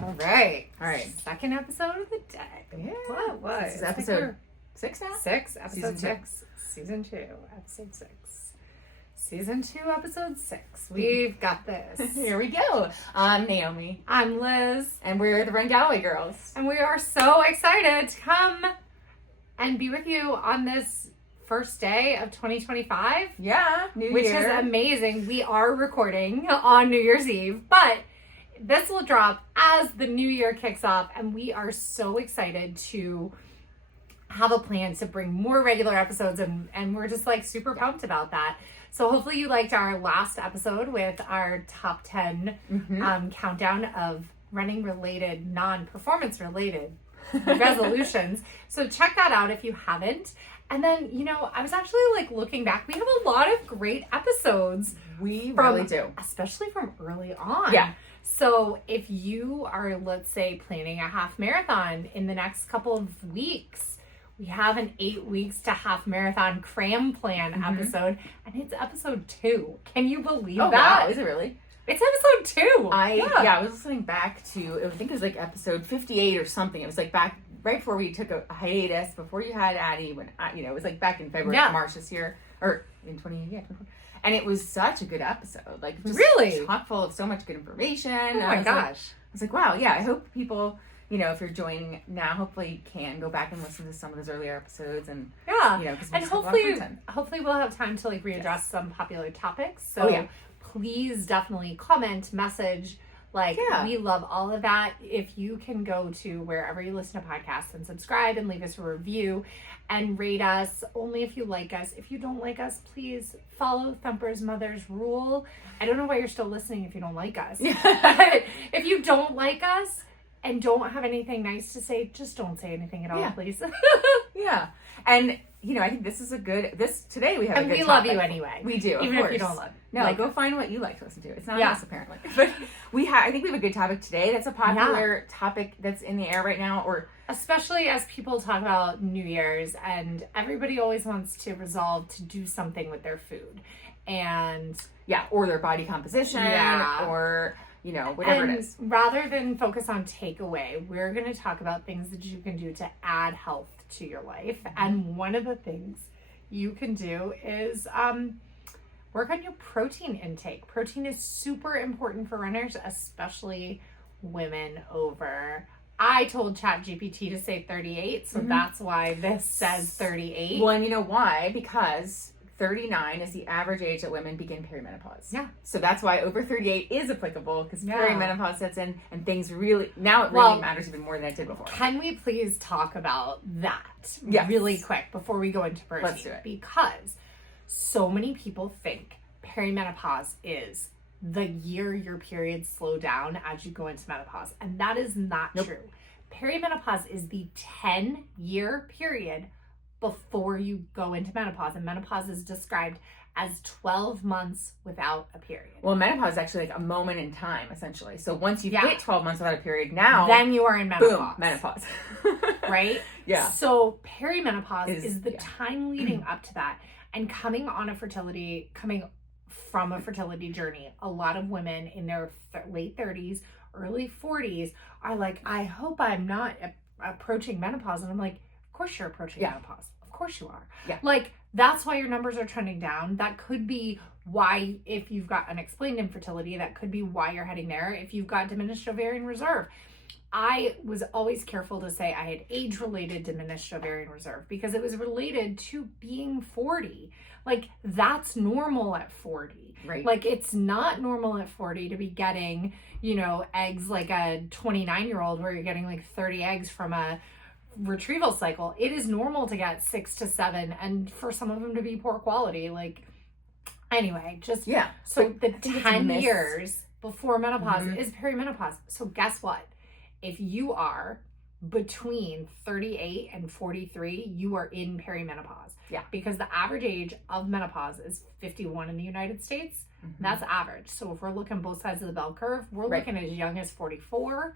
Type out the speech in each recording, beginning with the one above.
All right. All right. Second episode of the day. Yeah. What? This is episode 6 now? 6, episode Season 2. 6. Season 2, episode 6. Season 2, episode 6. We've got this. Here we go. I'm Naomi. I'm Liz. And we're the Ren Galloway girls. And we are so excited to come and be with you on this first day of 2025. Yeah. New Which year. is amazing. We are recording on New Year's Eve, but this will drop as the new year kicks off, and we are so excited to have a plan to bring more regular episodes, and we're just like super pumped about that. So hopefully you liked our last episode with our top 10 countdown of running related, non-performance related resolutions. So check that out if you haven't. And then, you know, I was actually like looking back, we have a lot of great episodes. We really do. Especially from early on. Yeah. So if you are, let's say, planning a half marathon in the next couple of weeks, we have an 8 weeks to half marathon cram plan episode, and it's episode 2. Can you believe that? Wow. Is it really? It's episode 2. I was listening back to, I think it was like episode 58 or something. It was like back right before we took a hiatus, before you had Addie, when, it was like back in February, March this year, or in 24. And it was such a good episode. Like, just really chock full of so much good information. Oh my gosh. I was like, wow, yeah, I hope people, if you're joining now, hopefully can go back and listen to some of those earlier episodes. And, and hopefully we'll have time to like readdress some popular topics. So please definitely comment, message. We love all of that. If you can go to wherever you listen to podcasts and subscribe and leave us a review and rate us, only if you like us. If you don't like us, please follow Thumper's mother's rule. I don't know why you're still listening if you don't like us. But if you don't like us and don't have anything nice to say, just don't say anything at all, please. Yeah. And, I think this is today we have a good topic. And we love you anyway. We do, even if you don't love. No, go find what you like to listen to. It's not us, apparently. But I think we have a good topic today. That's a popular topic that's in the air right now, or especially as people talk about New Year's, and everybody always wants to resolve to do something with their food, and or their body composition, or whatever it is. Rather than focus on takeaway, we're going to talk about things that you can do to add health to your life. And one of the things you can do is work on your protein intake. Protein is super important for runners, especially women over. I told ChatGPT to say 38, so that's why this says 38. Well, and you know why? Because 39 is the average age that women begin perimenopause. Yeah. So that's why over 38 is applicable, because perimenopause sets in and things really matters even more than it did before. Can we please talk about that really quick before we go into protein? Let's do it. Because so many people think perimenopause is the year your periods slow down as you go into menopause. And that is not true. Perimenopause is the 10-year period before you go into menopause. And menopause is described as 12 months without a period. Well, menopause is actually like a moment in time, essentially. So once you've hit 12 months without a period, now then you are in menopause. Boom, menopause. Right? Yeah. So perimenopause is the time leading up to that. And coming from a fertility journey, a lot of women in their late 30s, early 40s are like, I hope I'm not approaching menopause. And I'm like, of course you're approaching menopause. Of course you are. Yeah. Like, that's why your numbers are trending down. That could be why, if you've got unexplained infertility, that could be why you're heading there. If you've got diminished ovarian reserve. I was always careful to say I had age-related diminished ovarian reserve because it was related to being 40. Like, that's normal at 40. Right. Like, it's not normal at 40 to be getting, eggs like a 29-year-old where you're getting like 30 eggs from a retrieval cycle. It is normal to get 6 to 7, and for some of them to be poor quality. Like, anyway, so the 10 years before menopause is perimenopause. So guess what? If you are between 38 and 43, you are in perimenopause. Yeah. Because the average age of menopause is 51 in the United States. That's average. So if we're looking both sides of the bell curve, we're looking as young as 44.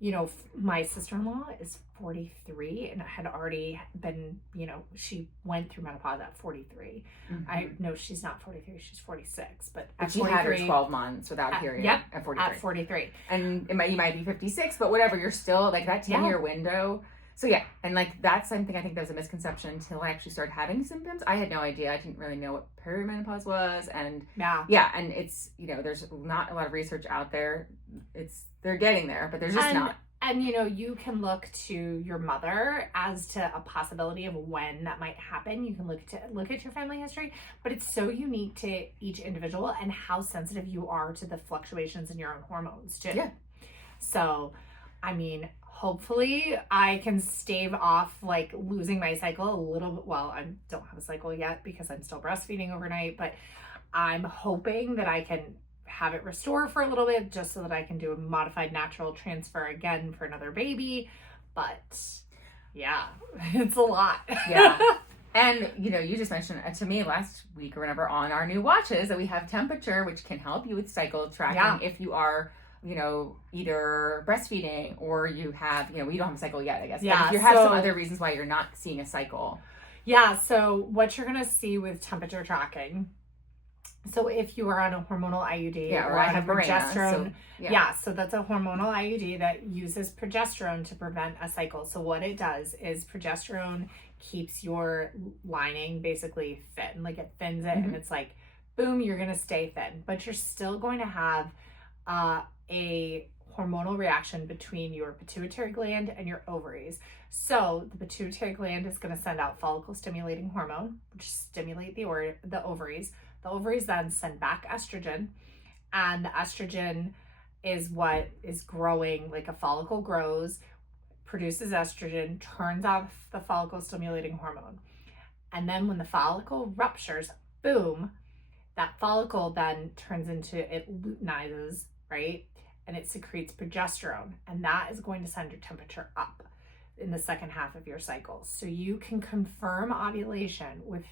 you know, my sister-in-law is 43 and had already been, you know, she went through menopause at 43. I know she's not 43, she's 46, but at she 43, had her 12 months without a period. Yep, at 43. At 43. And you might be 56, but whatever, you're still like that 10-year window. So yeah, and like that's something I think that was a misconception until I actually started having symptoms. I had no idea. I didn't really know what perimenopause was, and and it's, you know, there's not a lot of research out there. They're getting there, but there's just not. And you know, you can look to your mother as to a possibility of when that might happen. You can look at your family history, but it's so unique to each individual and how sensitive you are to the fluctuations in your own hormones too. Yeah. So, I mean, hopefully I can stave off like losing my cycle a little bit. Well, I don't have a cycle yet because I'm still breastfeeding overnight, but I'm hoping that I can have it restore for a little bit just so that I can do a modified natural transfer again for another baby. But yeah, it's a lot. Yeah. And, you know, you just mentioned to me last week or whenever on our new watches that we have temperature, which can help you with cycle tracking if you are, you know, either breastfeeding or you have, you know, you don't have a cycle yet, I guess. Yeah. But if you have some other reasons why you're not seeing a cycle. Yeah. So what you're going to see with temperature tracking, so if you are on a hormonal IUD or I have progesterone, so that's a hormonal IUD that uses progesterone to prevent a cycle. So what it does is progesterone keeps your lining basically thin, like it thins it, and it's like, boom, you're going to stay thin, but you're still going to have a hormonal reaction between your pituitary gland and your ovaries. So the pituitary gland is going to send out follicle stimulating hormone, which stimulate the ovaries. The ovaries then send back estrogen, and the estrogen is what is growing, like a follicle grows, produces estrogen, turns off the follicle stimulating hormone. And then when the follicle ruptures, boom, that follicle then turns into, it luteinizes, right? And it secretes progesterone, and that is going to send your temperature up in the second half of your cycle. So you can confirm ovulation with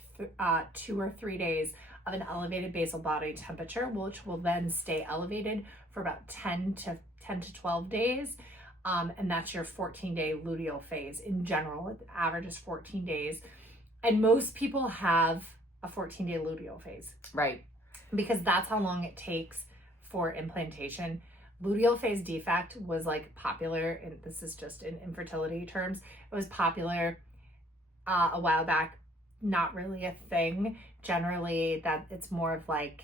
2 or 3 days of an elevated basal body temperature, which will then stay elevated for about 10 to 12 days. And that's your 14-day luteal phase. In general, the average is 14 days. And most people have a 14-day luteal phase. Right. Because that's how long it takes for implantation. Luteal phase defect was like popular, and this is just in infertility terms, it was popular a while back. Not really a thing. Generally, that it's more of like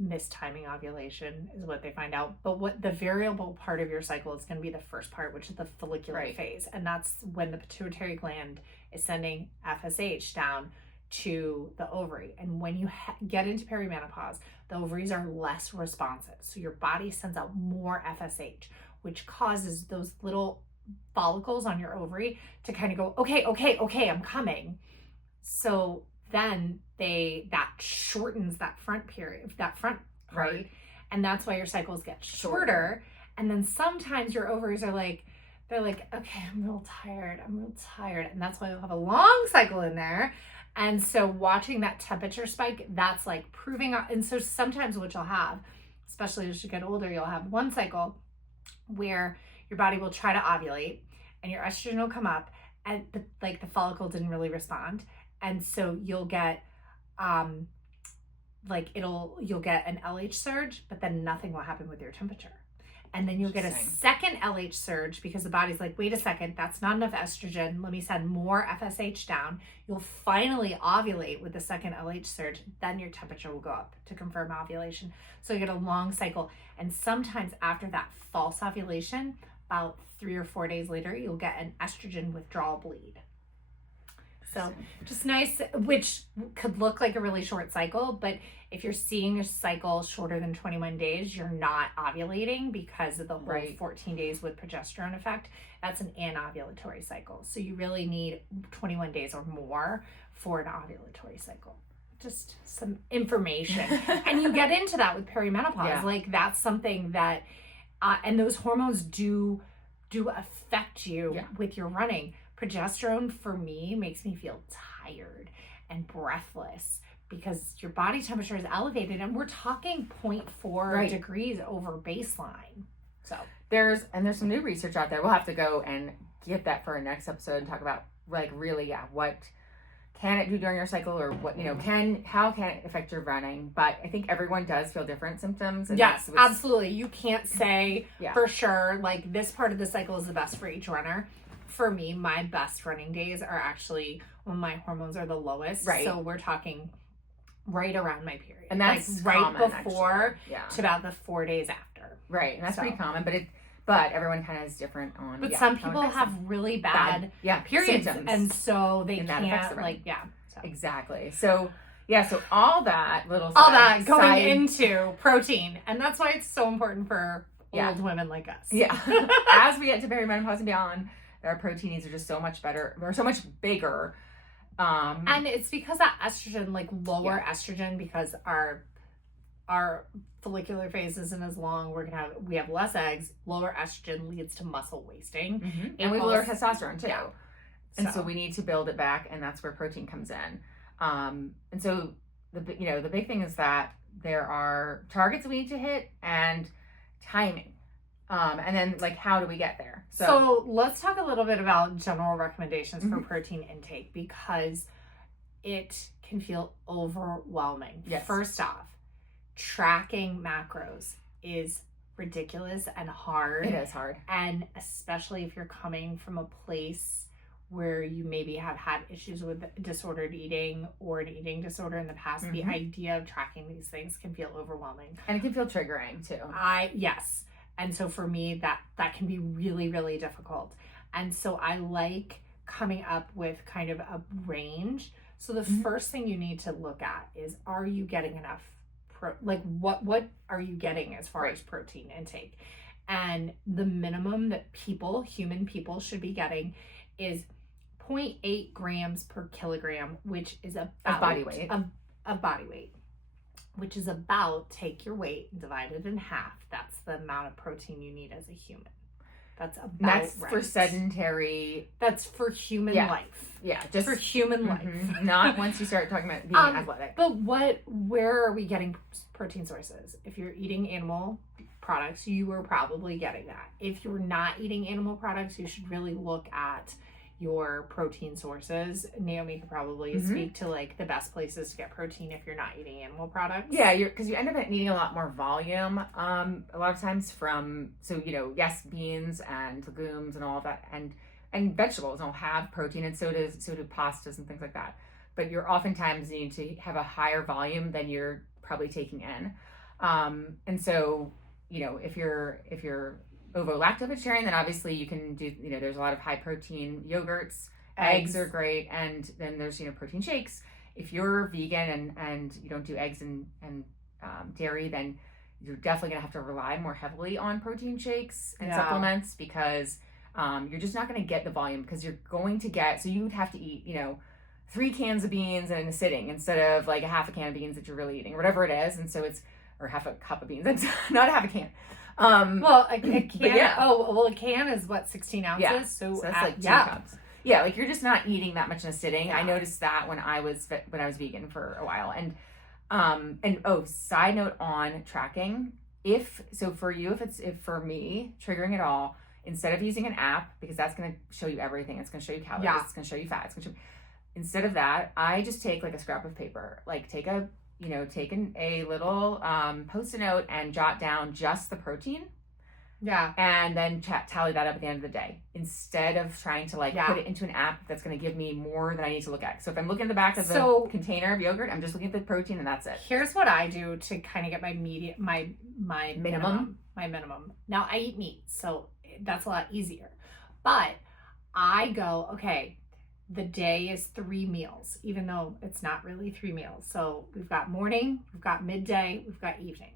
mistiming ovulation is what they find out. But what the variable part of your cycle is going to be the first part, which is the follicular phase. And that's when the pituitary gland is sending FSH down to the ovary. And when you get into perimenopause, the ovaries are less responsive. So your body sends out more FSH, which causes those little follicles on your ovary to kind of go, okay, I'm coming. So then that shortens that front part. Right? And that's why your cycles get shorter. And then sometimes your ovaries are like, they're like, okay, I'm real tired. And that's why you'll have a long cycle in there. And so watching that temperature spike, that's like proving out. And so sometimes what you'll have, especially as you get older, you'll have one cycle where your body will try to ovulate and your estrogen will come up and the follicle didn't really respond. And so you'll get you'll get an LH surge, but then nothing will happen with your temperature. And then you'll get a second LH surge because the body's like, wait a second, that's not enough estrogen. Let me send more FSH down. You'll finally ovulate with the second LH surge. Then your temperature will go up to confirm ovulation. So you get a long cycle. And sometimes after that false ovulation, about 3 or 4 days later, you'll get an estrogen withdrawal bleed. So just nice, which could look like a really short cycle, but if you're seeing a cycle shorter than 21 days, you're not ovulating because of the whole 14 days with progesterone effect. That's an anovulatory cycle. So you really need 21 days or more for an ovulatory cycle. Just some information. And you get into that with perimenopause. Yeah. Like that's something that, and those hormones do affect you with your running. Progesterone for me makes me feel tired and breathless because your body temperature is elevated and we're talking 0.4 degrees over baseline. So there's some new research out there. We'll have to go and get that for our next episode and talk about like really, what can it do during your cycle, or what, how can it affect your running? But I think everyone does feel different symptoms. And yes, absolutely. You can't say for sure, like, this part of the cycle is the best for each runner. For me, my best running days are actually when my hormones are the lowest. Right. So we're talking right around my period. And that's like common, right before to about the 4 days after. Right. And that's pretty common, but everyone kind of is different on. But some people have really bad periods, symptoms, and so they can't So. Exactly. So all that going into protein, and that's why it's so important for old women like us. Yeah. As we get to perimenopause and beyond, our protein needs are just so much better. They're so much bigger. And it's because that estrogen, like lower estrogen, because our follicular phase isn't as long. We have less eggs. Lower estrogen leads to muscle wasting, and we have lower testosterone too. Yeah. And so we need to build it back, and that's where protein comes in. And so the big thing is that there are targets we need to hit and timing. And then like, how do we get there? So let's talk a little bit about general recommendations for protein intake, because it can feel overwhelming. Yes. First off, tracking macros is ridiculous and hard. It is hard. And especially if you're coming from a place where you maybe have had issues with disordered eating or an eating disorder in the past, the idea of tracking these things can feel overwhelming. And it can feel triggering too. Yes. And so for me, that can be really, really difficult. And so I like coming up with kind of a range. So the first thing you need to look at is, are you getting enough what are you getting as far as protein intake? And the minimum that human people should be getting is 0.8 grams per kilogram, which is about of body weight. Of body weight, which is about, take your weight and divide it in half. That's the amount of protein you need as a human. That's for sedentary. That's for human life. Yeah, just for human life. Not once you start talking about being athletic. But where are we getting protein sources? If you're eating animal products, you are probably getting that. If you're not eating animal products, you should really look at your protein sources. Naomi could probably speak to like the best places to get protein if you're not eating animal products. Yeah, because you end up needing a lot more volume. A lot of times from beans and legumes and all of that, and vegetables all have protein, and so do pastas and things like that. But you're oftentimes needing to have a higher volume than you're probably taking in. And so if you're ovo-lacto-vegetarian, then obviously you can do, there's a lot of high protein yogurts, eggs are great, and then there's, protein shakes. If you're vegan and you don't do eggs and dairy, then you're definitely gonna have to rely more heavily on protein shakes and supplements, because you're just not gonna get the volume, because you're going to get, so you would have to eat, 3 cans of beans in a sitting instead of like a half a can of beans that you're really eating, or whatever it is. And so or half a cup of beans, not a half a can. A can. A can is what, 16 ounces? Yeah. So that's like 2 cups. Yeah, like you're just not eating that much in a sitting. Yeah. I noticed that when I was vegan for a while. And side note on tracking, if for me, triggering it all, instead of using an app, because that's going to show you everything, it's going to show you calories, it's going to show you fat, instead of that, I just take like a scrap of paper, like take a little Post-it note and jot down just the protein. Yeah. And then tally that up at the end of the day, instead of trying to put it into an app that's going to give me more than I need to look at. So if I'm looking at the back of the container of yogurt, I'm just looking at the protein and that's it. Here's what I do to kind of get my minimum. My minimum. Now I eat meat, so that's a lot easier. But I go, okay, the day is 3 meals, even though it's not really 3 meals. So we've got morning, we've got midday, we've got evening.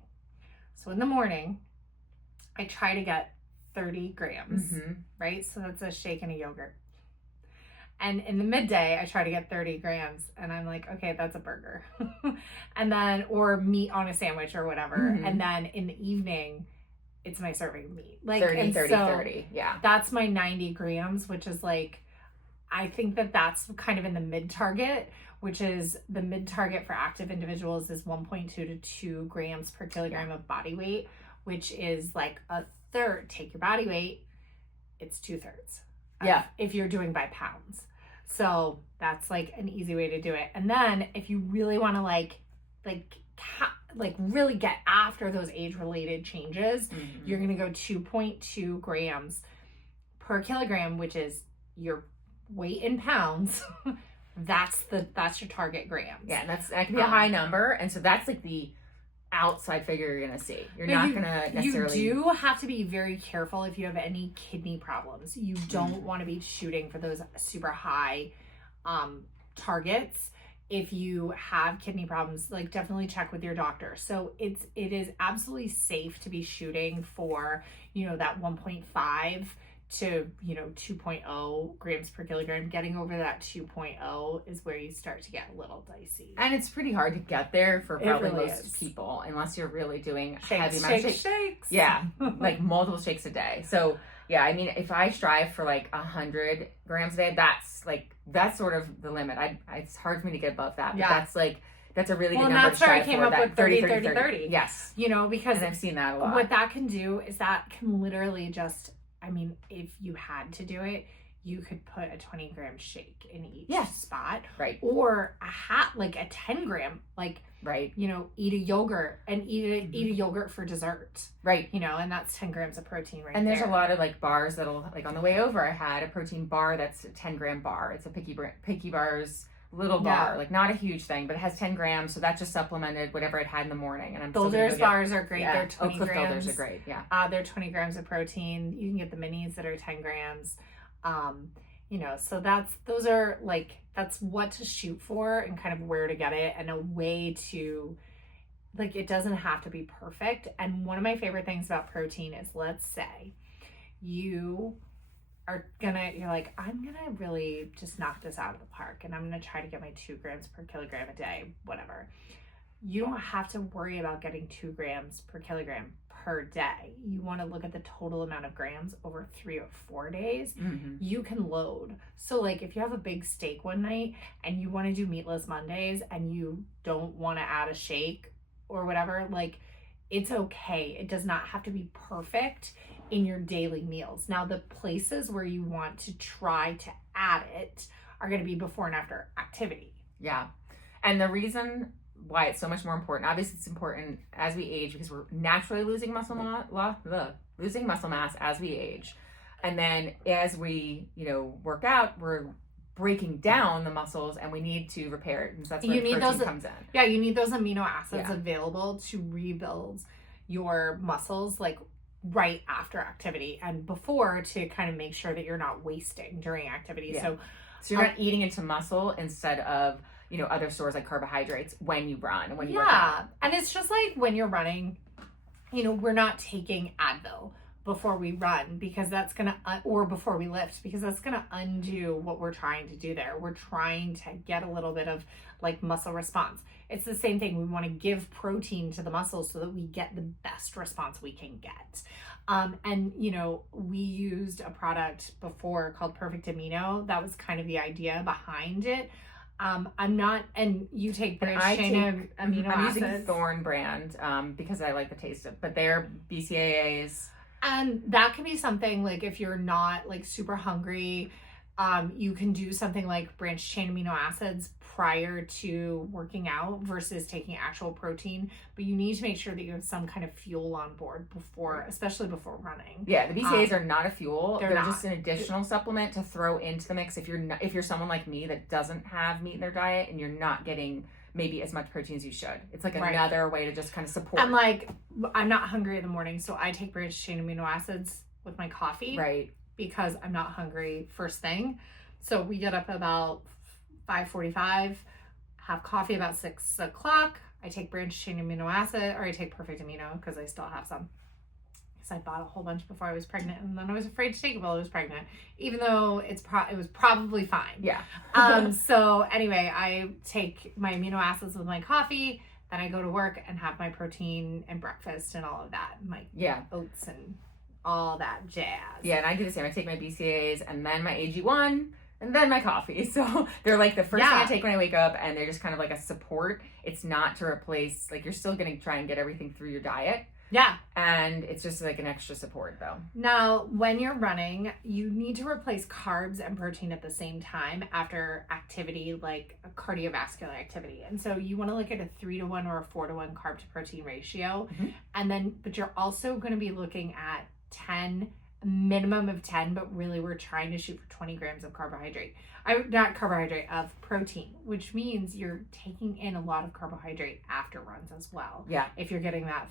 So in the morning, I try to get 30 grams, right? So that's a shake and a yogurt. And in the midday, I try to get 30 grams, and I'm like, okay, that's a burger. And then, or meat on a sandwich or whatever. And then in the evening, it's my serving of meat. 30. Yeah. That's my 90 grams, which is I think that's kind of in the mid target, which is the mid target for active individuals is 1.2 to 2 grams per kilogram of body weight, which is like a third, take your body weight. It's 2/3. Yeah. If you're doing by pounds. So that's like an easy way to do it. And then if you really want to like really get after those age-related changes, you're going to go 2.2 grams per kilogram, which is your weight in pounds. That's your target grams. Yeah, and that can be a high number, and so that's like the outside figure you're gonna see. You're not gonna necessarily. You do have to be very careful if you have any kidney problems. You don't want to be shooting for those super high targets. If you have kidney problems, like definitely check with your doctor. So it is absolutely safe to be shooting for, that 1.5 to 2.0 grams per kilogram. Getting over that 2.0 is where you start to get a little dicey, and it's pretty hard to get there for probably most people, unless you're really doing heavy amount of shakes. Yeah, like multiple shakes a day. So yeah, I mean, if I strive for like 100 grams a day, that's sort of the limit. It's hard for me to get above that, but that's a really good number to strive for. Well, that's where I came up with 30. Yes. Because and I've seen that a lot. What that can do is that can literally just, if you had to do it, you could put a 20-gram shake in each spot. Right. Or a 10-gram, right. Eat a yogurt and eat a yogurt for dessert. Right. And that's 10 grams of protein right there. And there's a lot of bars that'll, on the way over, I had a protein bar that's a 10-gram bar. It's a Picky Bars little bar, not a huge thing, but it has 10 grams, so that just supplemented whatever it had in the morning. And Builders bars are great. They're 20 Cliff grams. Builders are great. Yeah. They're 20 grams of protein. You can get the minis that are 10 grams. So that's what to shoot for and kind of where to get it, and a way to, it doesn't have to be perfect. And one of my favorite things about protein is, let's say you're like, I'm gonna really just knock this out of the park, and I'm gonna try to get my 2 grams per kilogram a day, whatever. You don't have to worry about getting 2 grams per kilogram per day. You want to look at the total amount of grams over 3 or 4 days. You can load. So if you have a big steak one night and you want to do meatless Mondays and you don't want to add a shake or whatever, it's okay. It does not have to be perfect in your daily meals. Now, the places where you want to try to add it are going to be before and after activity. Yeah. And the reason why it's so much more important, obviously it's important as we age, because we're naturally losing muscle mass as we age. And then as we, work out, we're breaking down the muscles, and we need to repair it. And so that's where protein comes in. Yeah, you need those amino acids available to rebuild your muscles right after activity and before, to kind of make sure that you're not wasting during activity. Yeah. So you're not eating into muscle instead of other stores like carbohydrates when you run and when you work out. And it's just when you're running, we're not taking Advil before we run, because that's going to, or before we lift, because that's going to undo what we're trying to do there. We're trying to get a little bit of muscle response. It's the same thing. We want to give protein to the muscles so that we get the best response we can get. And we used a product before called Perfect Amino. That was kind of the idea behind it. And you take branched chain amino acids. I'm using Thorne brand because I like the taste of, but they're BCAAs. And that can be something if you're not super hungry, you can do something like branched chain amino acids prior to working out versus taking actual protein. But you need to make sure that you have some kind of fuel on board especially before running. Yeah, the BCAAs are not a fuel. They're just an additional supplement to throw into the mix if you're someone like me that doesn't have meat in their diet and you're not getting maybe as much protein as you should. It's another way to just kind of support. I'm not hungry in the morning, so I take branched chain amino acids with my coffee. Right. Because I'm not hungry first thing. So we get up about 5:45, have coffee about 6 o'clock. I take branched chain amino acid, or I take Perfect Amino because I still have some. Because I bought a whole bunch before I was pregnant, and then I was afraid to take it while I was pregnant, even though it was probably fine. Yeah. So anyway, I take my amino acids with my coffee. Then I go to work and have my protein and breakfast and all of that, oats and all that jazz. Yeah, and I do the same. I take my BCAAs and then my AG1 and then my coffee. So they're the first thing I take when I wake up, and they're just kind of a support. It's not to replace, you're still going to try and get everything through your diet. Yeah. And it's just like an extra support though. Now, when you're running, you need to replace carbs and protein at the same time after activity like a cardiovascular activity. And so you want to look at a 3-to-1 or a 4-to-1 carb to protein ratio. And then, but you're also going to be looking at 10, a minimum of 10, but really we're trying to shoot for 20 grams of of protein, which means you're taking in a lot of carbohydrate after runs as well. Yeah. If you're getting that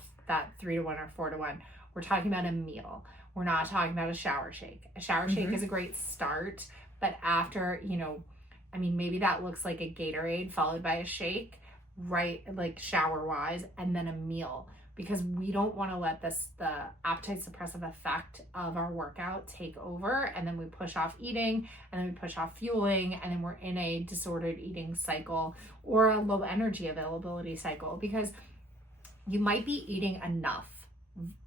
3-to-1 or 4-to-1, we're talking about a meal. We're not talking about a shower shake. A shower shake is a great start, but after, maybe that looks like a Gatorade followed by a shake, right? Like shower wise, and then a meal, because we don't want to let the appetite suppressive effect of our workout take over. And then we push off eating, and then we push off fueling, and then we're in a disordered eating cycle or a low energy availability cycle, because you might be eating enough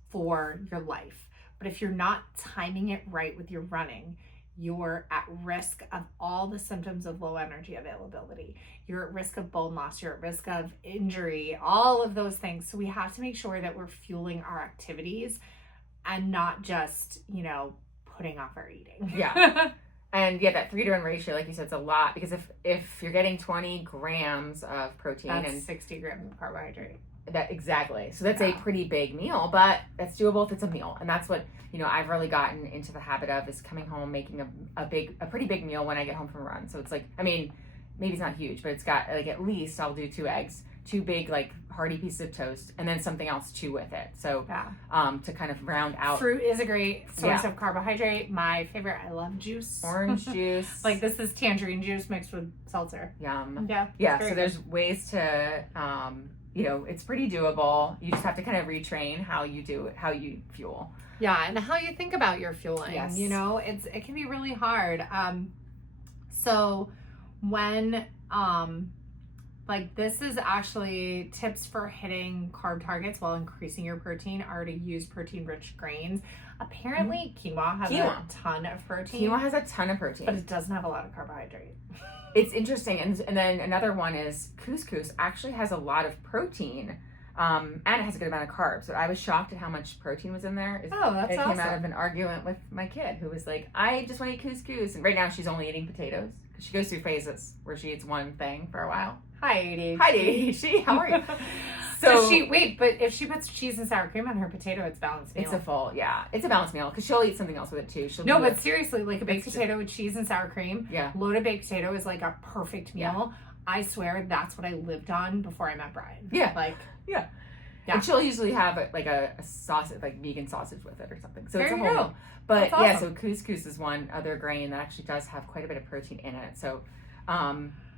for your life, but if you're not timing it right with your running, you're at risk of all the symptoms of low energy availability. You're at risk of bone loss, you're at risk of injury, all of those things. So we have to make sure that we're fueling our activities and not just, putting off our eating. Yeah. And yeah, that 3-to-1 ratio, like you said, it's a lot, because if you're getting 20 grams of protein and 60 grams of carbohydrate. That exactly. So that's a pretty big meal, but that's doable if it's a meal. And that's what, I've really gotten into the habit of, is coming home, making a pretty big meal when I get home from a run. So it's like, maybe it's not huge, but it's got like, at least I'll do 2 eggs, 2 big like hearty pieces of toast, and then something else too with it. So to kind of round out. Fruit is a great source of carbohydrate. My favorite, I love juice. Orange juice. Like this is tangerine juice mixed with seltzer. Yum. Yeah. So there's ways to, it's pretty doable. You just have to kind of retrain how you do it, how you fuel. Yeah, and how you think about your fueling. Yes. It can be really hard. So when this is actually tips for hitting carb targets while increasing your protein are to use protein-rich grains. Apparently, quinoa has a ton of protein. Quinoa has a ton of protein, but it doesn't have a lot of carbohydrate. It's interesting. And then another one is couscous actually has a lot of protein, and it has a good amount of carbs. So I was shocked at how much protein was in there. That's awesome. It came out of an argument with my kid who was like, I just want to eat couscous. And right now she's only eating potatoes, because she goes through phases where she eats one thing for a while. Hi, ADHD. Hi, ADHD. How are you? So but if she puts cheese and sour cream on her potato, it's balanced meal. It's a balanced meal, because she'll eat something else with it too. But seriously, like a baked potato with cheese and sour cream. Yeah. Loaded baked potato is like a perfect meal. I swear that's what I lived on before I met Brian. Yeah. Yeah. And she'll usually have a sausage, like vegan sausage with it or something. So it's a whole meal. But awesome. So couscous is one other grain that actually does have quite a bit of protein in it. So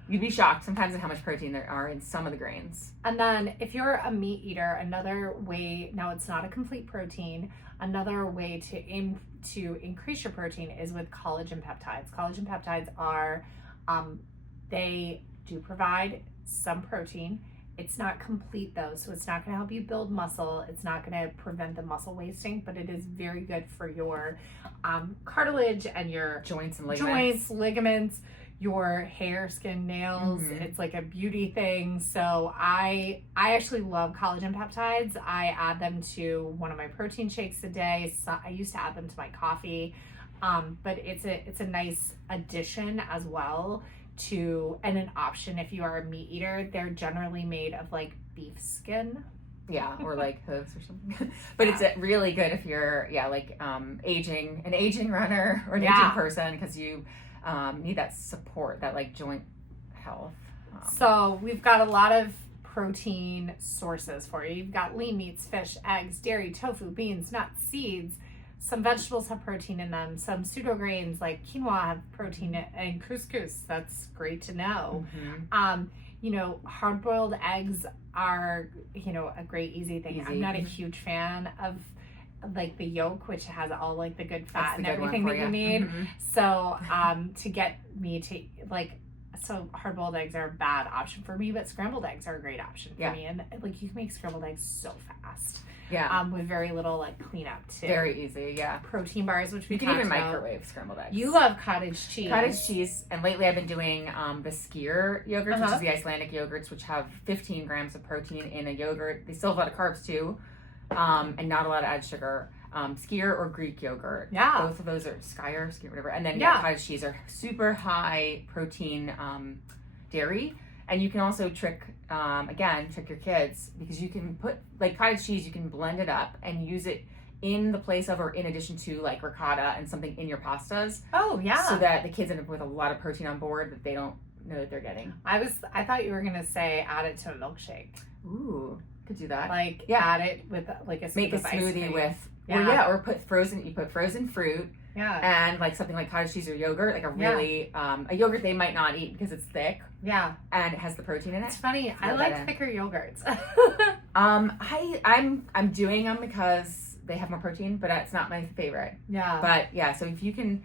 you'd be shocked sometimes at how much protein there are in some of the grains. And then if you're a meat eater, another way, now it's not a complete protein, another way to increase your protein is with collagen peptides. Collagen peptides are, they do provide some protein. It's not complete though, so it's not going to help you build muscle. It's not going to prevent the muscle wasting, but it is very good for your cartilage and your joints and ligaments, your hair, skin, nails. It's like a beauty thing. So I actually love collagen peptides. I add them to one of my protein shakes a day. So I used to add them to my coffee, but it's a nice addition as well and an option if you are a meat eater. They're generally made of like beef skin. Yeah, or like hooves or something. But it's really good if you're an aging runner or an aging person, because you need that support, that like joint health. So we've got a lot of protein sources for you. You've got lean meats, fish, eggs, dairy, tofu, beans, nuts, seeds. Some vegetables have protein in them. Some pseudo grains like quinoa have protein, and couscous. That's great to know. Hard-boiled eggs are, a great easy thing. I'm not a huge fan of like the yolk, which has all like the good fat and everything that you need. So to get me to so hard-boiled eggs are a bad option for me, but scrambled eggs are a great option for me. And like you can make scrambled eggs so fast. Yeah. With very little like cleanup too. Very easy, yeah. Protein bars, which we can even microwave scrambled eggs. You love cottage cheese. Cottage cheese, and lately I've been doing the skyr yogurts, which is the Icelandic yogurts, which have 15 grams of protein in a yogurt. They still have a lot of carbs too, and not allowed to add sugar. Skyr or Greek yogurt. Yeah. Both of those are Skyr, whatever. And then cottage cheese are super high protein dairy. And you can also trick your kids, because you can put, like, cottage cheese, you can blend it up and use it in the place of, or in addition to, like, ricotta and something in your pastas. Oh, yeah. So that the kids end up with a lot of protein on board that they don't know that they're getting. I thought you were going to say add it to a milkshake. Ooh, could do that. Like, add it with, like, a make a smoothie with, or put frozen fruit. Yeah. And like something like cottage cheese or yogurt, like a really a yogurt they might not eat because it's thick. Yeah. And it has the protein in it. It's funny. I like thicker yogurts. I'm doing them because they have more protein, but it's not my favorite. Yeah. But yeah, so if you can,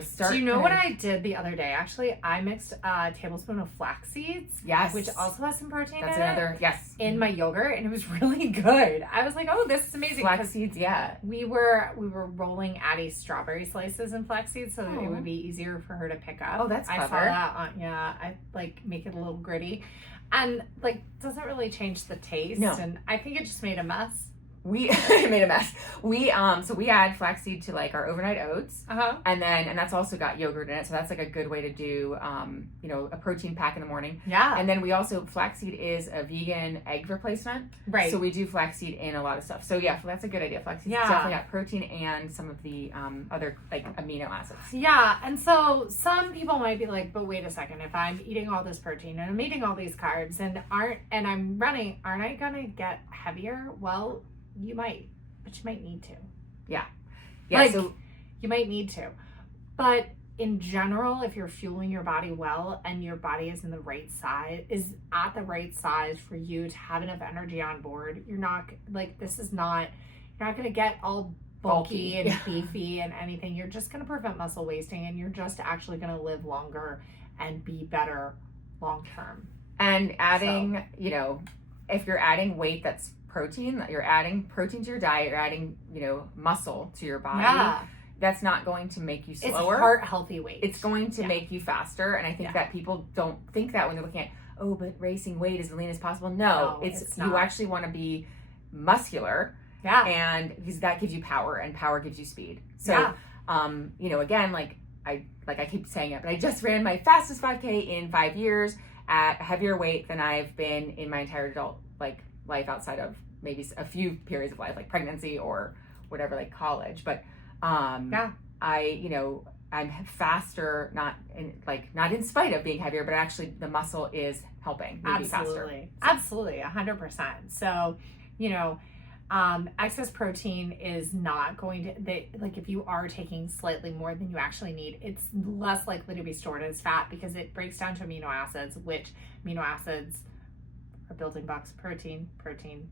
start. Do you know what I did the other day? Actually, I mixed a tablespoon of flax seeds. Yes. Which also has some protein That's in another, it. yes. In my yogurt, and it was really good. I was like, oh, this is amazing. Flax seeds, yeah. We were rolling Addie's strawberry slices in flax seeds so that it would be easier for her to pick up. Oh, that's clever. I saw that I like make it a little gritty. And like doesn't really change the taste. No. And I think it just made a mess. We made a mess. We add flaxseed to like our overnight oats, and that's also got yogurt in it. So that's like a good way to do, a protein pack in the morning. Yeah. And then we also, flaxseed is a vegan egg replacement, right? So we do flaxseed in a lot of stuff. So yeah, that's a good idea. Flaxseed definitely got protein and some of the other like amino acids. Yeah, and so some people might be like, but wait a second, if I'm eating all this protein and I'm eating all these carbs and I'm running, aren't I gonna get heavier? Well, you might, but you might need to. Yeah. So you might need to. But in general, if you're fueling your body well and your body is at the right size for you to have enough energy on board, you're not going to get all bulky and beefy and anything. You're just going to prevent muscle wasting, and you're just actually going to live longer and be better long term. And adding, if you're adding weight that's protein, you're adding protein to your diet, you're adding, muscle to your body. Yeah. That's not going to make you slower. It's heart healthy weight. It's going to make you faster. And I think that people don't think that when they're looking at, but racing weight is as lean as possible. No, it's not. You actually want to be muscular. Yeah. And because that gives you power, and power gives you speed. So, again, like I keep saying it, but I just ran my fastest 5K in 5 years at a heavier weight than I've been in my entire adult life outside of maybe a few periods of life, like pregnancy or whatever, like college. But I'm faster, not in spite of being heavier, but actually the muscle is helping me be faster. Absolutely, 100%. So, excess protein is not going to, if you are taking slightly more than you actually need, it's less likely to be stored as fat because it breaks down to amino acids, which amino acids are building blocks of protein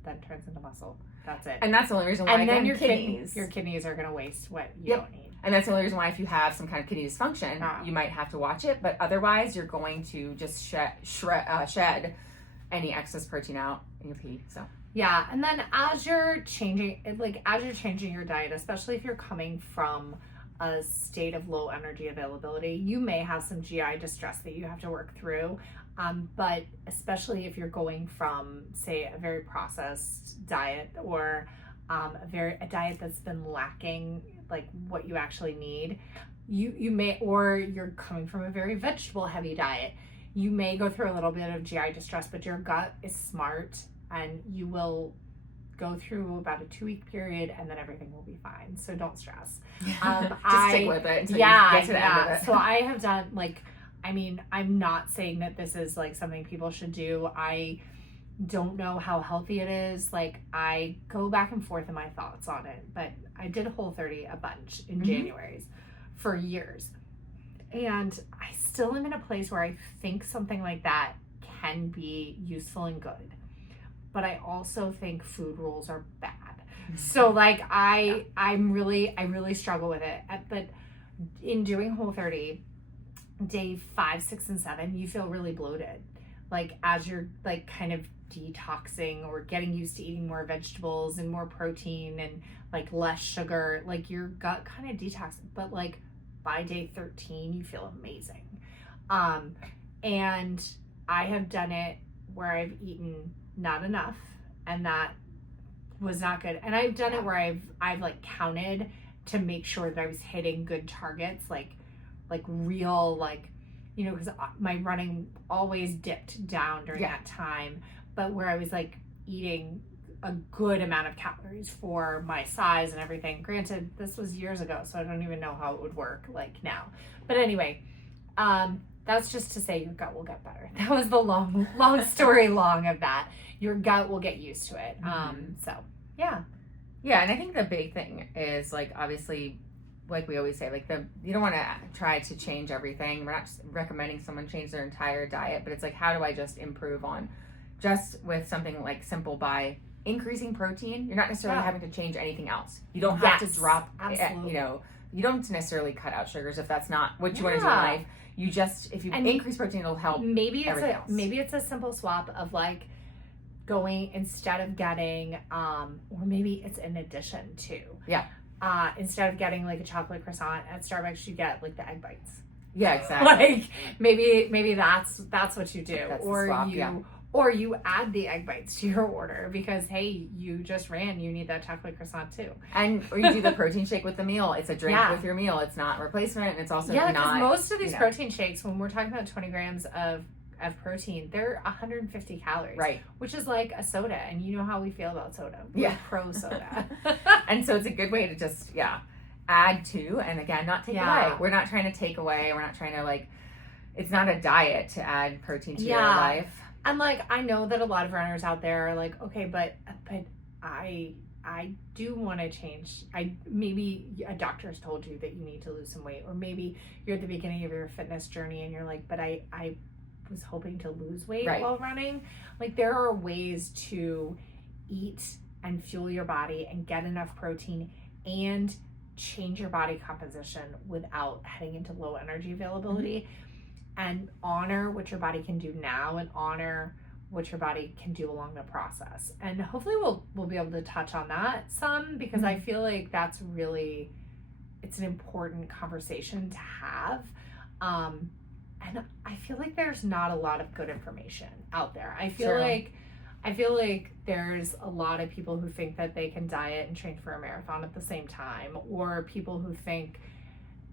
then turns into muscle. That's it. And that's the only reason why, and then your kidneys are going to waste what you don't need. And that's the only reason why, if you have some kind of kidney dysfunction, you might have to watch it, but otherwise you're going to just shed any excess protein out in your pee. So yeah, and then as you're changing your diet, especially if you're coming from a state of low energy availability, you may have some GI distress that you have to work through. But especially if you're going from, say, a very processed diet or a diet that's been lacking like what you actually need, you may, or you're coming from a very vegetable heavy diet, you may go through a little bit of GI distress, but your gut is smart and you will go through about a 2-week period and then everything will be fine. So don't stress. Just stick with it until you get to the end of it. So I have done I'm not saying that this is like something people should do. I don't know how healthy it is. Like, I go back and forth in my thoughts on it, but I did Whole30 a bunch in January's for years. And I still am in a place where I think something like that can be useful and good. But I also think food rules are bad. So like I really struggle with it. But in doing Whole30, day 5, 6, and 7, you feel really bloated. Like as you're like kind of detoxing or getting used to eating more vegetables and more protein and like less sugar, like your gut kind of detoxes. But like by day 13, you feel amazing. And I have done it where I've eaten not enough, and that was not good. And I've done it where I've like counted to make sure that I was hitting good targets, like real, like, you know, because my running always dipped down during that time, but where I was like eating a good amount of calories for my size and everything. Granted, this was years ago, so I don't even know how it would work like now. But anyway, that's just to say your gut will get better. That was the long story long of that. Your gut will get used to it. So yeah. Yeah, and I think the big thing is, like, obviously, like we always say, like, you don't want to try to change everything. We're not recommending someone change their entire diet, but it's like, how do I just improve on just with something like simple by increasing protein? You're not necessarily having to change anything else. You don't have to drop, you know, you don't necessarily cut out sugars if that's not what you want to do in life. You just, if you increase protein, it'll help. Maybe it's a simple swap of like going, instead of getting, or maybe it's in addition to. Yeah. Instead of getting like a chocolate croissant at Starbucks, you get like the egg bites. Yeah, exactly. Like maybe that's what you do. That's or the swap, or you add the egg bites to your order because, hey, you just ran, you need that chocolate croissant too. Or you do the protein shake with the meal. It's a drink with your meal. It's not a replacement, and it's also not. Because most of these protein shakes, when we're talking about 20 grams of protein, they're 150 calories. Right. Which is like a soda, and you know how we feel about soda. We're pro soda. And so it's a good way to just, add to, and again, not take away. We're not trying to take away. We're not trying to, like, it's not a diet to add protein to your life. And like, I know that a lot of runners out there are like, okay, but I do want to change. Maybe a doctor's told you that you need to lose some weight, or maybe you're at the beginning of your fitness journey and you're like, but I was hoping to lose weight while running. Like, there are ways to eat and fuel your body and get enough protein and change your body composition without heading into low energy availability. And honor what your body can do now, and honor what your body can do along the process. And hopefully we'll be able to touch on that some, because I feel like that's really, it's an important conversation to have. And I feel like there's not a lot of good information out there. I feel like there's a lot of people who think that they can diet and train for a marathon at the same time, or people who think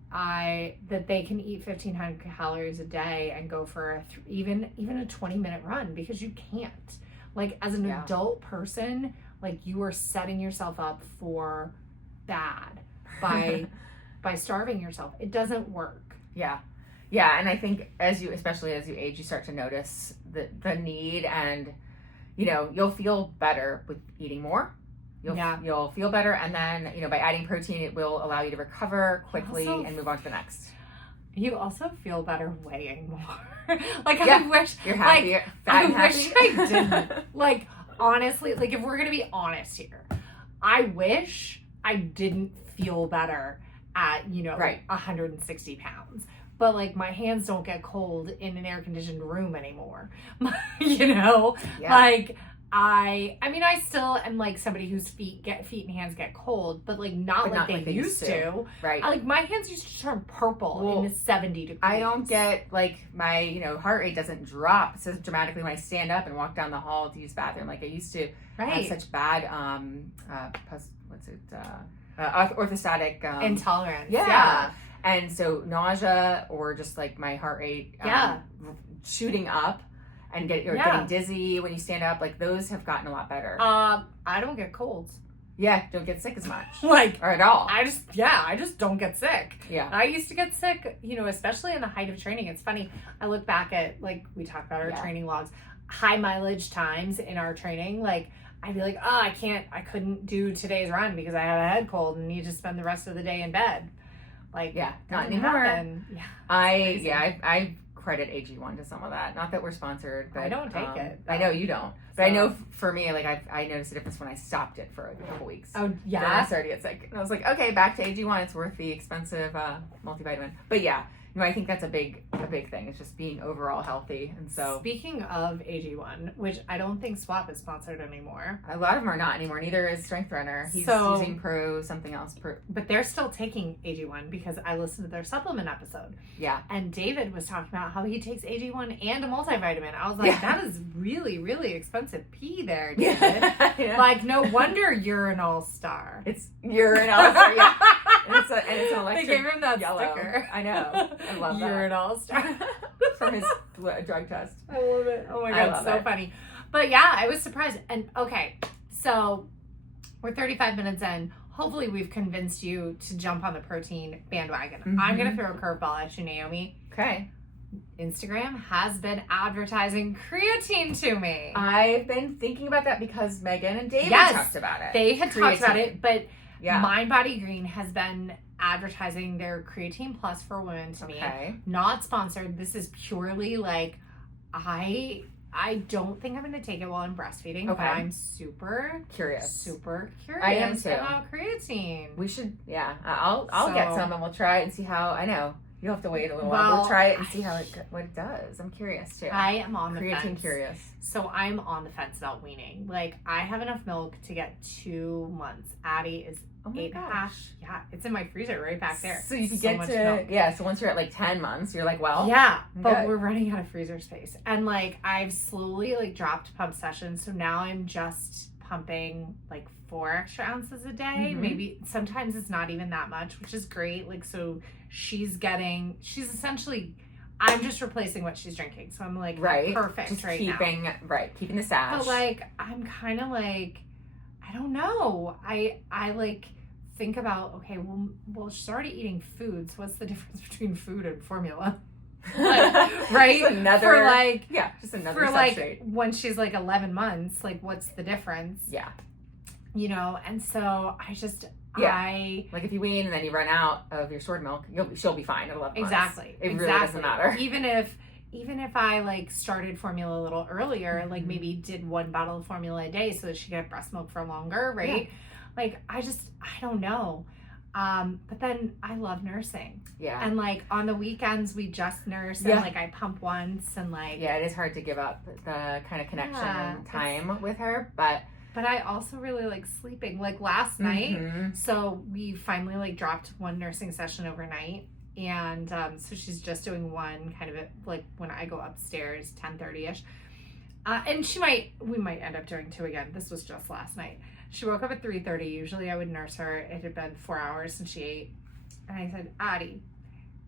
that they can eat 1,500 calories a day and go for even a 20-minute run, because you can't. Like, as an adult person, like, you are setting yourself up for bad by starving yourself. It doesn't work. Yeah, and I think especially as you age, you start to notice the need, and you'll feel better with eating more. You'll feel better, and then by adding protein, it will allow you to recover quickly and move on to the next. You also feel better weighing more. Like, I wish you're happier. Like, I wish I didn't. Like, honestly, like, if we're gonna be honest here, I wish I didn't feel better at 160 pounds. But like, my hands don't get cold in an air conditioned room anymore. Like, I mean, I still am like somebody whose feet and hands get cold, but like not like they used to. Right. Like, my hands used to turn purple in the 70 degrees. I don't get, like, my heart rate doesn't drop so dramatically when I stand up and walk down the hall to use the bathroom. Like, I used to have such bad orthostatic intolerance. Yeah. And so nausea, or just like my heart rate shooting up, and getting dizzy when you stand up, like, those have gotten a lot better. I don't get colds. Yeah, don't get sick as much. Like, or at all. I just don't get sick. Yeah. I used to get sick, especially in the height of training. It's funny. I look back at, like, we talked about our training logs, high mileage times in our training. Like, I'd be like, I couldn't do today's run because I had a head cold and need to spend the rest of the day in bed. Like, not anymore. I credit AG1 to some of that. Not that we're sponsored, but I don't take it. I know you don't, but I know for me, like, I noticed a difference when I stopped it for a couple weeks. Oh yeah. Then I started to get sick, and I was like, okay, back to AG1. It's worth the expensive multivitamin. But No, I think that's a big thing. It's just being overall healthy. And so, speaking of AG1, which I don't think Swap is sponsored anymore. A lot of them are not anymore. Neither is Strength Runner. He's using something else. But they're still taking AG1 because I listened to their supplement episode. Yeah. And David was talking about how he takes AG1 and a multivitamin. I was like, that is really, really expensive pee there, David. Yeah. Like, no wonder you're an all-star. You're an all-star, yeah. And it's an electric They gave him that yellow sticker. I know. I love that. You're an all-star. From his drug test. I love it. Oh my God, so funny. But yeah, I was surprised. And okay, so we're 35 minutes in. Hopefully we've convinced you to jump on the protein bandwagon. Mm-hmm. I'm going to throw a curveball at you, Naomi. Okay. Instagram has been advertising creatine to me. I've been thinking about that because Megan and David talked about it. They had talked about it, but Mind Body Green has been advertising their creatine plus for women to me. Not sponsored. This is purely like, I don't think I'm going to take it while I'm breastfeeding, but I'm super curious I am too. About creatine. We should, I'll get some and we'll try it and see how. I know you'll have to wait a little while. We'll try it and see what it does. I'm curious too. I am on the fence. Creatine curious. So I'm on the fence about weaning. Like, I have enough milk to get 2 months. Addie is 8.5. Yeah, it's in my freezer right back there. So you can get to milk. So once you're at like 10 months, you're like, well, but we're running out of freezer space. And like, I've slowly like dropped pump sessions, so now I'm just pumping like 4 extra ounces a day. Mm-hmm. Maybe sometimes it's not even that much, which is great. Like, so she's essentially, I'm just replacing what she's drinking. So I'm like, perfect just right keeping, now. Keeping the stash. But like, I'm kind of like, I don't know. I like think about, okay, well, she's already eating food. So what's the difference between food and formula? Like, right? Just another for like when she's like 11 months, like what's the difference? Yeah. You know, and so I just, like if you wean and then you run out of your stored milk, she'll be fine at 11 months. Exactly. It really doesn't matter. Even if I like started formula a little earlier, like maybe did 1 bottle of formula a day so that she could have breast milk for longer, right? Yeah. Like, I don't know. But then I love nursing. Yeah. And like on the weekends we just nurse and like I pump once and like. Yeah, it is hard to give up the kind of connection and time with her, but I also really like sleeping. Like last night, so we finally like dropped 1 nursing session overnight. And so she's just doing 1 kind of like when I go upstairs, 10:30ish. And we might end up doing 2 again. This was just last night. She woke up at 3:30. Usually I would nurse her. It had been 4 hours since she ate. And I said, Addie,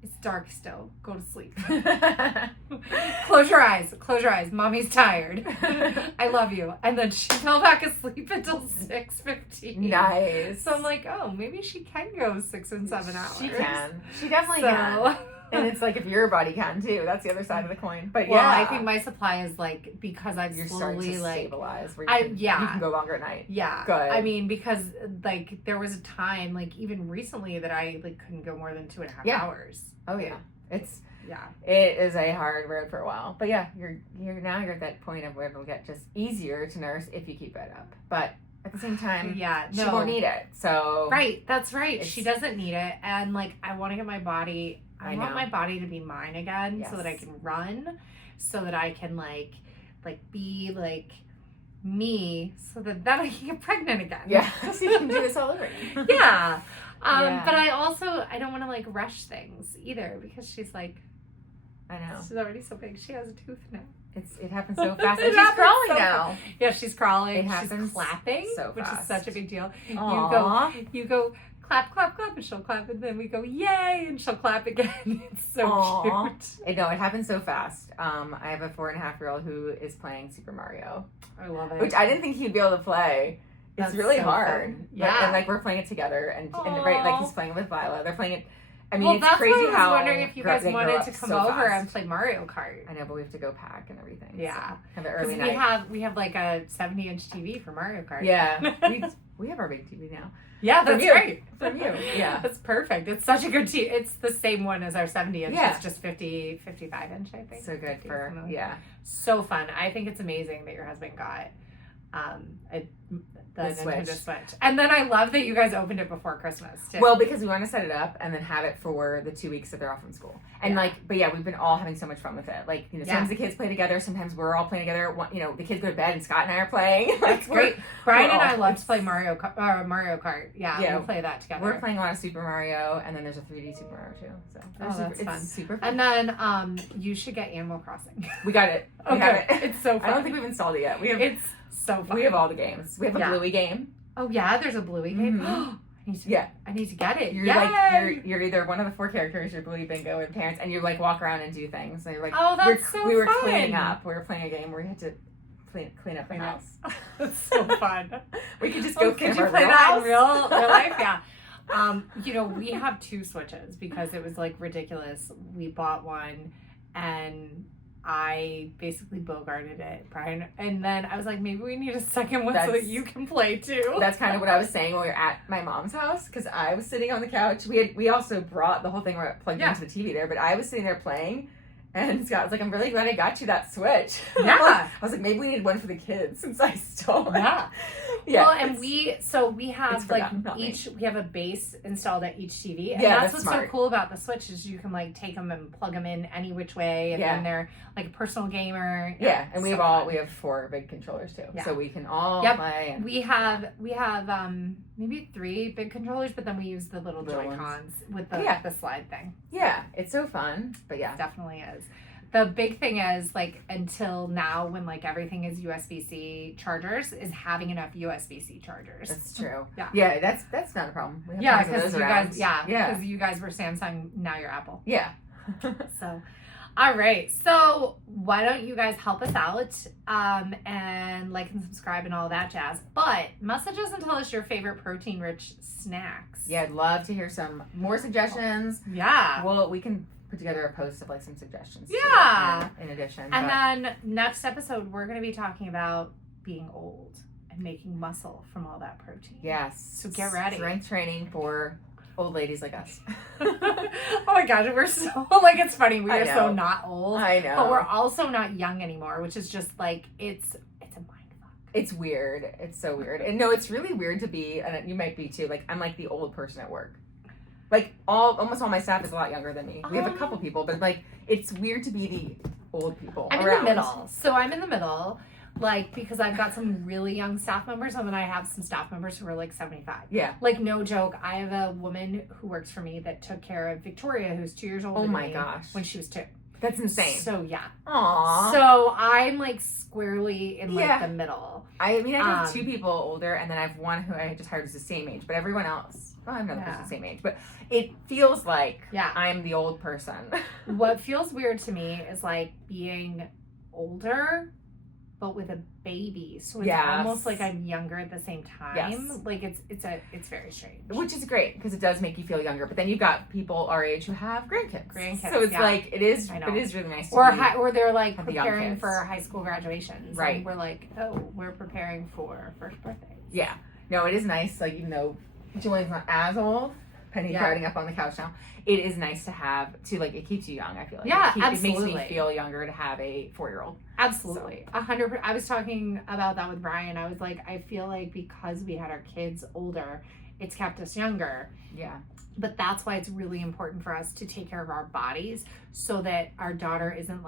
it's dark still. Go to sleep. Close your eyes. Close your eyes. Mommy's tired. I love you. And then she fell back asleep until 6:15. Nice. So I'm like, oh, maybe she can go 6 and 7 hours. She can. She definitely can. And it's like if your body can too. That's the other side of the coin. But I think my supply is like because I've slowly to like stabilize. Where you can go longer at night. Yeah, good. I mean, because like there was a time like even recently that I like couldn't go more than 2.5 hours. Oh yeah, it is a hard road for a while. But yeah, you're at that point of where it'll get just easier to nurse if you keep it up. But at the same time, she won't need it. So that's right. She doesn't need it, and like I want to get my body. I want my body to be mine again, so that I can run, so that I can like be like me, so that I can get pregnant again. Yeah, so you can do this all over again. Yeah. But I don't want to like rush things either because she's like, I know, she's already so big. She has a tooth now. It happens so fast. And she's crawling now. Yeah, she's crawling. She's clapping, so fast. Which is such a big deal. Aww. You go. Clap, clap, clap, and she'll clap, and then we go, yay, and she'll clap again. It's so cute. No, it happens so fast. I have a 4.5-year-old who is playing Super Mario. I love it. Which I didn't think he'd be able to play. It's really so hard. Fun. Yeah. And like we're playing it together, and like he's playing with Viola. They're playing it. I mean, it's crazy how I was wondering if you guys wanted to come over and play Mario Kart. I know, but we have to go pack and everything. Yeah. So have it early night. We have like a 70-inch TV for Mario Kart. Yeah. we have our big TV now. Yeah, that's great. From you. Yeah. That's perfect. It's such a good TV. It's the same one as our 70-inch. Yeah. It's just 55-inch, I think. So good So fun. I think it's amazing that your husband got the Nintendo Switch. Switch. And then I love that you guys opened it before Christmas too. Well, because we want to set it up and then have it for the 2 weeks that they're off from school. And but we've been all having so much fun with it. Like, sometimes the kids play together, sometimes we're all playing together. The kids go to bed and Scott and I are playing. That's great. Brian and I love to play Mario Kart. Yeah, we'll play that together. We're playing a lot of Super Mario, and then there's a 3D Super Mario too. So that's fun. It's super fun. And then you should get Animal Crossing. We got it. We okay. have it. It's so fun. I don't think we've installed it yet. It's so fun. We have all the games. We have a Bluey game. Oh yeah, there's a Bluey game. I need to get it. You're either one of the 4 characters, you're Bluey Bingo with parents, and you walk around and do things. So you're like, oh, that's so fun. We were cleaning up. We were playing a game where we had to clean up the house. That's so fun. We could just go. Could you play that in real life? Yeah. We have 2 Switches because it was ridiculous. We bought one and I basically bogarted it, Brian. And then I was like, maybe we need a second one so that you can play too. That's kind of what I was saying when we were at my mom's house, because I was sitting on the couch. We also brought the whole thing plugged into the TV there, but I was sitting there playing. And Scott was like, I'm really glad I got you that Switch. Yeah. I was like, maybe we need one for the kids since I stole it. Yeah. Well, and we have we have a base installed at each TV. And that's what's smart. So cool about the Switch is you can take them and plug them in any which way. And then they're like a personal gamer. Yeah. And we have 4 big controllers too. Yeah. So we can all play. And, we have maybe 3 big controllers, but then we use the little Joy-Cons with the slide thing. Yeah. It's so fun. But yeah. It definitely is. The big thing is until now when everything is USB-C chargers is having enough USB-C chargers. That's true. Yeah, that's not a problem. We have because you guys were Samsung, now you're Apple. Yeah. So, all right. So why don't you guys help us out and like and subscribe and all that jazz? But message us and tell us your favorite protein-rich snacks. Yeah, I'd love to hear some more suggestions. Yeah. Well, we can put together a post of some suggestions. Yeah. In addition. And then next episode, we're going to be talking about being old and making muscle from all that protein. Yes. So get ready. Strength training for old ladies like us. Oh my gosh, we're so it's funny. We are so not old. I know. But we're also not young anymore, which is just it's a mind fuck. It's weird. It's so weird. And no, it's really weird to be, and you might be too, I'm the old person at work. Almost all my staff is a lot younger than me. We have a couple people, but it's weird to be the old people. I'm in the middle. So I'm in the middle, because I've got some really young staff members, and then I have some staff members who are 75. Yeah. No joke. I have a woman who works for me that took care of Victoria, who's 2 years older than me. When she was 2. That's insane. So yeah. Aww. So I'm squarely in the middle. I have 2 people older, and then I have one who I just hired who's the same age, but everyone else, I have another person the same age, but it feels like I'm the old person. What feels weird to me is being older, but with a baby. So it's almost like I'm younger at the same time. Yes. It's very strange. Which is great because it does make you feel younger. But then you've got people our age who have grandkids. So it's it is really nice. Or they're preparing for high school graduations. Right. And we're we're preparing for first birthdays. Yeah. No, it is nice. Even though Julian's not as old, Penny's riding up on the couch now. It is nice to have it keeps you young. I feel like absolutely. It makes me feel younger to have a 4-year-old. Absolutely, 100%. I was talking about that with Brian. I was I feel because we had our kids older, it's kept us younger. Yeah. But that's why it's really important for us to take care of our bodies so that our daughter isn't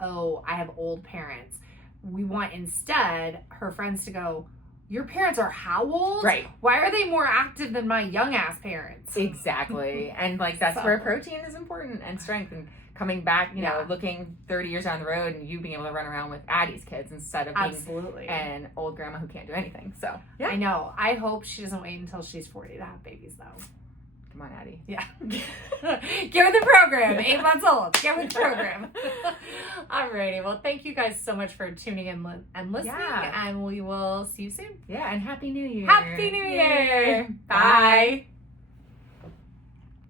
oh, I have old parents. We want instead her friends to go, your parents are how old? Right. Why are they more active than my young ass parents? Exactly. And that's where protein is important and strength and coming back, looking 30 years down the road and you being able to run around with Addie's kids instead of being an old grandma who can't do anything. So yeah. I know. I hope she doesn't wait until she's 40 to have babies though. Come on, Addie. Yeah. Get with the program. 8 months old. Get with the program. Alrighty. Well, thank you guys so much for tuning in and listening. Yeah. And we will see you soon. Yeah. And Happy New Year. Happy New Year. Bye.